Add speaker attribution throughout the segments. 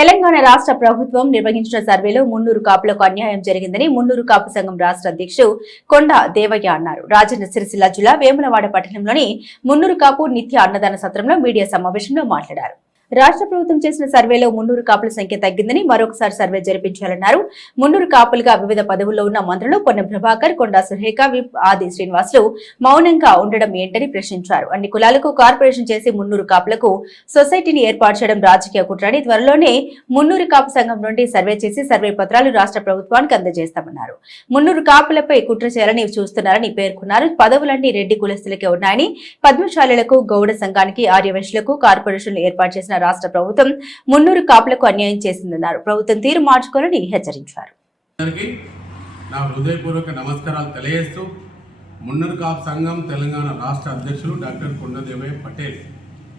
Speaker 1: తెలంగాణ రాష్ట్ర ప్రభుత్వం నిర్వహించిన సర్వేలో మున్నూరు కాపులకు అన్యాయం జరిగిందని మున్నూరు కాపు సంఘం రాష్ట్ర అధ్యక్షుడు కొండ దేవయ్య అన్నారు. రాజన్న సిరిసిల్ల జిల్లా వేములవాడ పట్టణంలోని మున్నూరు కాపు నిత్య అన్నదాన సత్రంలో మీడియా సమావేశంలో మాట్లాడారు. రాష్ట్ర ప్రభుత్వం చేసిన సర్వేలో మున్నూరు కాపుల సంఖ్య తగ్గిందని మరొకసారి సర్వే జరిపించాలన్నారు. మున్నూరు కాపులుగా వివిధ పదవుల్లో ఉన్న మంత్రులు పొన్న ప్రభాకర్ కొండా సురేఖ విప్ ఆది శ్రీనివాసులు మౌనంగా ఉండడం ఏంటని ప్రశ్నించారు. అన్ని కులాలకు కార్పొరేషన్ చేసి మున్నూరు కాపులకు సొసైటీని ఏర్పాటు చేయడం రాజకీయ కుట్రని త్వరలోనే మున్నూరు కాపు సంఘం నుండి సర్వే చేసి సర్వే పత్రాలు రాష్ట్ర ప్రభుత్వానికి అందజేస్తామన్నారు. మున్నూరు కాపులపై కుట్ర చేయాలని చూస్తున్నారని పేర్కొన్నారు. పదవులన్నీ రెడ్డి కులస్తులకే ఉన్నాయని పద్మశాలలకు గౌడ సంఘానికి ఆర్యవైశ్యులకు కార్పొరేషన్లు ఏర్పాటు చేసిన రాష్ట్ర ప్రభుత్వం మున్నూరు కాపులకు అన్యాయం చేసిందన్నారు. ప్రభుత్వం తీరు మార్చుకోవాలని హెచ్చరించారు.
Speaker 2: నా హృదయపూర్వక నమస్కారాలు తెలియజేస్తూ మున్నూరు కాప్ సంఘం తెలంగాణ రాష్ట్ర అధ్యక్షులు డాక్టర్ కొండదేవయ్య పటేల్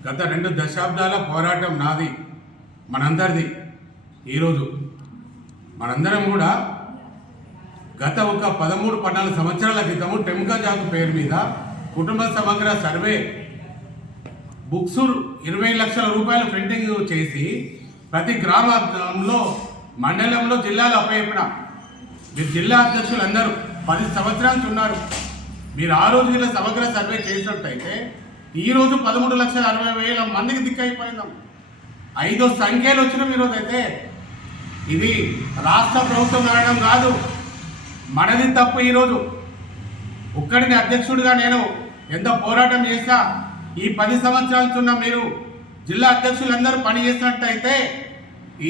Speaker 2: గత రెండు దశాబ్దాల పోరాటం నాది మనందరిది. ఈరోజు మనందరం కూడా గత ఒక పదమూడు పద్నాలుగు సంవత్సరాల క్రితము టెంకా జాకు పేరు మీద కుటుంబ సమగ్ర సర్వే బుక్స్ ఇరవై లక్షల రూపాయల ప్రింటింగ్ చేసి ప్రతి గ్రామంలో మండలంలో జిల్లాలో అప్పచెప్పిన. మీరు జిల్లా అధ్యక్షులు అందరూ పది సంవత్సరాలు ఉన్నారు. మీరు ఆ రోజు ఇలా సమగ్ర సర్వే చేసినట్టయితే ఈరోజు పదమూడు లక్షల అరవై వేల మందికి దిక్కైపోయినాం ఐదో సంఖ్యలు వచ్చినాం ఈరోజు అయితే. ఇది రాష్ట్ర ప్రభుత్వం అనడం కాదు. మనది తప్పు ఈరోజు ఒక్కడిని అధ్యక్షుడిగా నేను ఎంత పోరాటం చేశా ఈ పది సంవత్సరాల చున్న మీరు జిల్లా అధ్యక్షులందరూ పని చేసినట్టయితే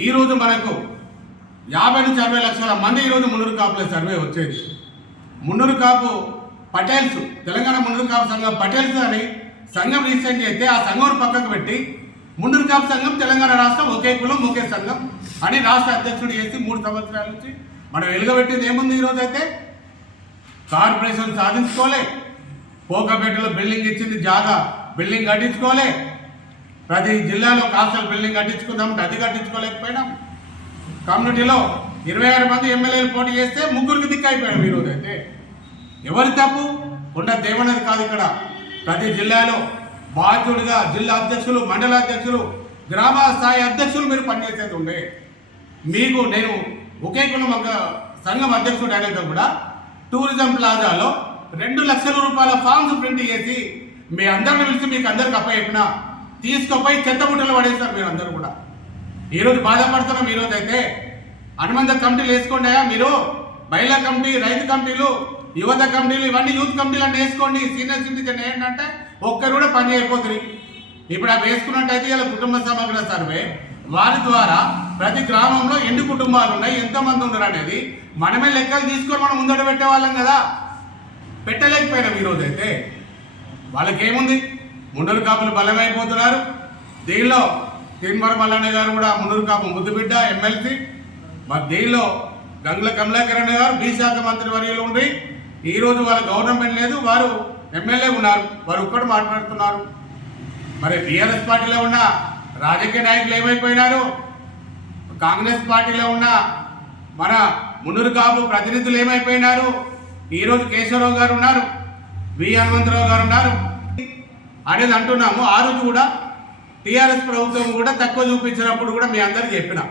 Speaker 2: ఈరోజు మనకు యాభై నుంచి అరవై లక్షల మంది ఈరోజు మున్నూరు కాపుల సర్వే వచ్చేది. మున్నూరు కాపు పటేల్స్ తెలంగాణ మున్నూరు కాపు సంఘం పటేల్స్ అని సంఘం రీసెంట్ చేస్తే ఆ సంఘం పక్కకు పెట్టి మున్నూరు కాపు సంఘం తెలంగాణ రాష్ట్రం ఒకే కులం ఒకే సంఘం అని రాష్ట్ర అధ్యక్షుడు చేసి మూడు సంవత్సరాల నుంచి మనం వెలుగబెట్టింది ఏముంది ఈరోజు అయితే కార్పొరేషన్ సాధించుకోలే. పోకపేటలో బిల్డింగ్ ఇచ్చింది జాగా. బిల్డింగ్ కట్టించుకోలే. ప్రతి జిల్లాలో కాస్టల్ బిల్డింగ్ కట్టించుకుందాం అది కట్టించుకోలేకపోయినాం. కమ్యూనిటీలో ఇరవై ఆరు మంది ఎమ్మెల్యేలు పోటీ చేస్తే ముగ్గురికి దిక్కైపోయాడు ఈరోజు అయితే. ఎవరి తప్పు? కొండ దేవనది కాదు ఇక్కడ. ప్రతి జిల్లాలో బాధ్యుడిగా జిల్లా అధ్యక్షులు మండల అధ్యక్షులు గ్రామ స్థాయి అధ్యక్షులు మీరు పనిచేసేది ఉండే. మీకు నేను ఒకే కులం ఒక సంఘం అధ్యక్షుడు అయినాక కూడా టూరిజం ప్లాజాలో రెండు లక్షల రూపాయల ఫామ్స్ ప్రింట్ చేసి మీ అందరిని పిలిచి మీకు అందరికి అప్పచెప్పిన తీసుకుపోయి చెత్త ముట్టలు పడేస్తారు మీరు అందరూ కూడా. ఈరోజు బాధపడుతున్నాం ఈరోజు అయితే అనుబంధ కమిటీలు వేసుకోండి మీరు మహిళా కమిటీ రైతు కమిటీలు యువత కమిటీలు ఇవన్నీ యూత్ కమిటీలు అన్నీ వేసుకోండి సీనియర్ సిటిజన్ ఏంటంటే ఒక్కరు కూడా పని అయిపోతుంది ఇప్పుడు అవి వేసుకున్నట్టయితే ఇలా కుటుంబ సమగ్ర సర్వే వారి ద్వారా ప్రతి గ్రామంలో ఎన్ని కుటుంబాలు ఉన్నాయి ఎంతమంది ఉన్నారు అనేది మనమే లెక్కలు తీసుకొని మనం ముందట పెట్టేవాళ్ళం కదా. పెట్టలేకపోయినాం ఈరోజు వాళ్ళకేముంది? ముండరు కాపులు బలమైపోతున్నారు. దీనిలో తిరుమల మల్లన్న గారు కూడా ముండరు కాపు ముద్దుబిడ్డ ఎమ్మెల్సీ. మరి దీనిలో గంగుల కమలాకరణ గారు బీ మంత్రి వర్యులు ఉండి ఈ రోజు వాళ్ళ గవర్నమెంట్ లేదు వారు ఎమ్మెల్యే ఉన్నారు వారు ఒక్కడు మాట్లాడుతున్నారు. మరి టీఆర్ఎస్ పార్టీలో ఉన్న రాజకీయ నాయకులు ఏమైపోయినారు? కాంగ్రెస్ పార్టీలో ఉన్న మన మునురు కాపు ప్రతినిధులు ఏమైపోయినారు? ఈరోజు కేశవరావు గారు ఉన్నారు. వి హనుమంతరావు గారు ఉన్నారు. అనేది అంటున్నాము. ఆ రోజు కూడా టీఆర్ఎస్ ప్రభుత్వం కూడా తక్కువ చూపించినప్పుడు కూడా మీ అందరికీ చెప్పిన.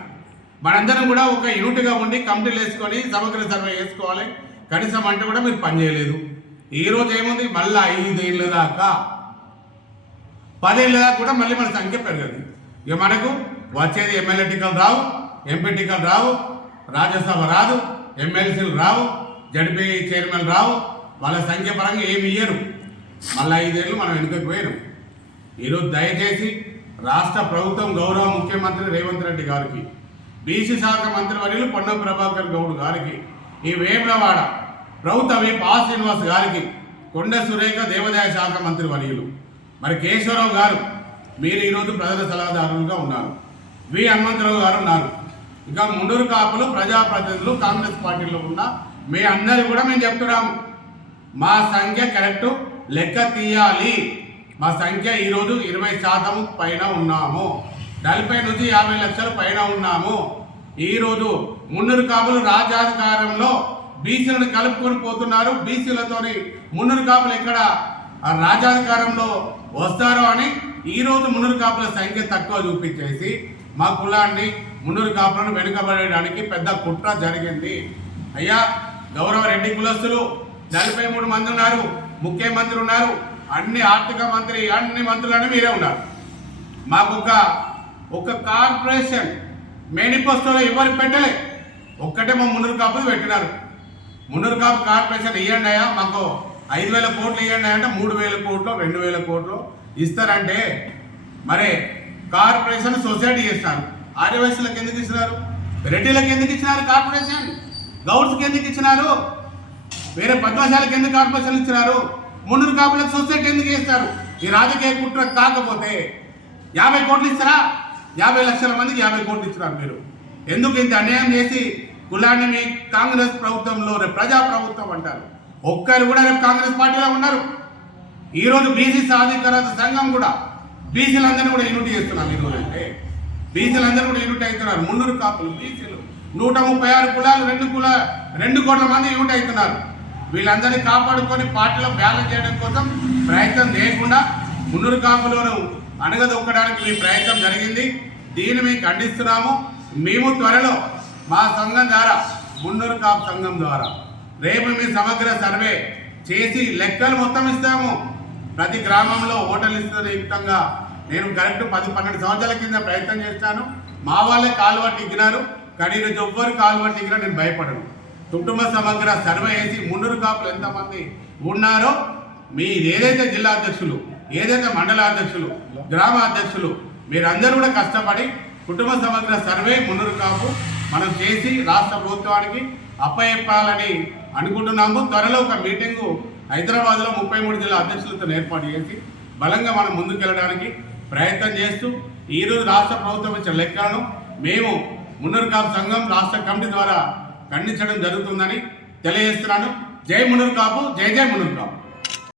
Speaker 2: మనందరం కూడా ఒక యూనిట్గా ఉండి కమిటీలు వేసుకొని సమగ్ర సర్వే వేసుకోవాలి కనీసం అంటే కూడా మీరు పనిచేయలేదు ఈ ఏముంది? మళ్ళీ ఐదేళ్ళ దాకా పదేళ్ళ దాకా కూడా మళ్ళీ మన సంఖ్య పెరగదు. ఇక మనకు వచ్చేది ఎమ్మెల్యే టికెట్ రావు ఎంపీ టికెట్ రావు రాజ్యసభ రాదు ఎమ్మెల్సీలు రావు జడ్పీ చైర్మన్ రావు వాళ్ళ సంఖ్య పరంగా ఏమి ఇయ్యరు. మళ్ళీ ఐదేళ్ళు మనం వెనుకకు పోయినాం ఈరోజు దయచేసి రాష్ట్ర ప్రభుత్వం గౌరవ ముఖ్యమంత్రి రేవంత్ రెడ్డి గారికి బీసీ శాఖ మంత్రి వర్యులు పొన్నం ప్రభాకర్ గౌడ్ గారికి ఈ వేములవాడ ప్రభుత్వ వి ఆ శ్రీనివాస్ గారికి కొండ సురేఖ దేవాదాయ శాఖ మంత్రి వర్యులు మరి కేశవరావు గారు మీరు ఈరోజు ప్రజల సలహాదారులుగా ఉన్నారు. వి హనుమంతరావు గారు ఉన్నారు. ఇంకా ముండూరు కాపులు ప్రజాప్రతినిధులు కాంగ్రెస్ పార్టీలో ఉన్న మీ అందరు కూడా మేము చెప్తున్నాము. మా సంఖ్య కరెక్ట్ లెక్క తీయాలి. మా సంఖ్య ఈరోజు ఇరవై శాతం పైన ఉన్నాము. నలభై నుంచి యాభై లక్షల పైన ఉన్నాము. ఈరోజు మున్నూరు కాపులు రాజాధికారంలో బీసీలను కలుపుకొని పోతున్నారు. బీసీలతోని మున్నూరు కాపులు ఎక్కడ? ఆ రాజ్యాధికారంలో వస్తారో అని ఈరోజు మున్నూరు కాపుల సంఖ్య తక్కువ చూపించేసి మా కులాన్ని మున్నూరు కాపులను వెనుకబడడానికి పెద్ద కుట్ర జరిగింది. అయ్యా గౌరవ రెడ్డి కులస్తులు నలభై మూడు మంది ఉన్నారు ముఖ్యమంత్రి ఉన్నారు అన్ని ఆర్థిక మంత్రి అన్ని మంత్రులను మీరే ఉన్నారు. మాకు ఒక ఒక కార్పొరేషన్ మేనిఫెస్టోలో ఎవరు పెట్టలే ఒక్కటే మా మున్నూరు కాపులు పెట్టినారు. మున్నూరు కాపు కార్పొరేషన్ ఇవ్వండి అయ్యా మాకు ఐదు వేల కోట్లు ఇవ్వండి అంటే మూడు వేల కోట్లు రెండు వేల కోట్లు ఇస్తారంటే మరి కార్పొరేషన్ సొసైటీ చేస్తారు. ఆదివాసీలకు ఎందుకు ఇచ్చినారు? రెడ్డిలకు ఎందుకు ఇచ్చినారు కార్పొరేషన్? గౌడ్స్కి ఎందుకు ఇచ్చినారు? వేరే పద్మశాలకు ఎందుకు కార్పొరేషన్ ఇచ్చినారు మున్నూరు కాపులకు సొసైటీ ఎందుకు ఇస్తారు ఈ రాజకీయ కుట్ర కాకపోతే యాభై కోట్లు ఇస్తారా? యాభై లక్షల మందికి యాభై కోట్లు ఇచ్చినారు మీరు. ఎందుకు ఇంత అన్యాయం చేసి కులాన్ని మీ కాంగ్రెస్ ప్రభుత్వంలో రేపు ప్రజా ప్రభుత్వం అంటారు? ఒక్కరు కూడా రేపు కాంగ్రెస్ పార్టీలో ఉన్నారు. ఈరోజు బీసీ సాధికారత సంఘం కూడా బీసీలందరినీ కూడా యూనిట్ చేస్తున్నాం ఈరోజు అంటే. బీసీలందరూ కూడా యూనిట్ అవుతున్నారు. మున్నూరు కాపులు బీసీలు. నూట ముప్పై ఆరు కులాలు రెండు కుల రెండు కోట్ల మంది యూనిట్ అవుతున్నారు. వీళ్ళందరినీ కాపాడుకొని పార్టీలో బ్యాలెన్స్ చేయడం కోసం ప్రయత్నం చేయకుండా మున్నూరు కాపులను అణగదొక్కడానికి మీ ప్రయత్నం జరిగింది. దీన్ని మేము ఖండిస్తున్నాము. మేము త్వరలో మా సంఘం ద్వారా మున్నూరు కాపు సంఘం ద్వారా రేపు మీ సమగ్ర సర్వే చేసి లెక్కలు మొత్తం ఇస్తాము. ప్రతి గ్రామంలో ఓటర్లు ఇస్తున్న యుక్తంగా నేను కరెక్ట్ పది పన్నెండు సంవత్సరాల కింద ప్రయత్నం చేస్తాను. మా వాళ్ళే కాలువ పట్టి ఎక్కినారు. కానీ ఈరోజు ఎవ్వరు నేను భయపడను. కుటుంబ సమగ్ర సర్వే వేసి ముండూరు కాపులు ఎంతమంది ఉన్నారో మీ ఏదైతే జిల్లా అధ్యక్షులు ఏదైతే మండల అధ్యక్షులు గ్రామ అధ్యక్షులు మీరందరూ కూడా కష్టపడి కుటుంబ సమగ్ర సర్వే మున్నూరు కాపు మనం చేసి రాష్ట్ర ప్రభుత్వానికి అప్పయెప్పాలని అనుకుంటున్నాము. త్వరలో ఒక మీటింగు హైదరాబాద్లో ముప్పై మూడు జిల్లా అధ్యక్షులతో ఏర్పాటు చేసి బలంగా మనం ముందుకెళ్ళడానికి ప్రయత్నం చేస్తూ ఈరోజు రాష్ట్ర ప్రభుత్వం ఇచ్చిన లెక్కలను మేము మున్నూరు కాపు సంఘం రాష్ట్ర కమిటీ ద్వారా ఖండించడం జరుగుతుందని తెలియజేస్తున్నాను. జై మునుర్ కాపు జై జై మునుర్ కాపు.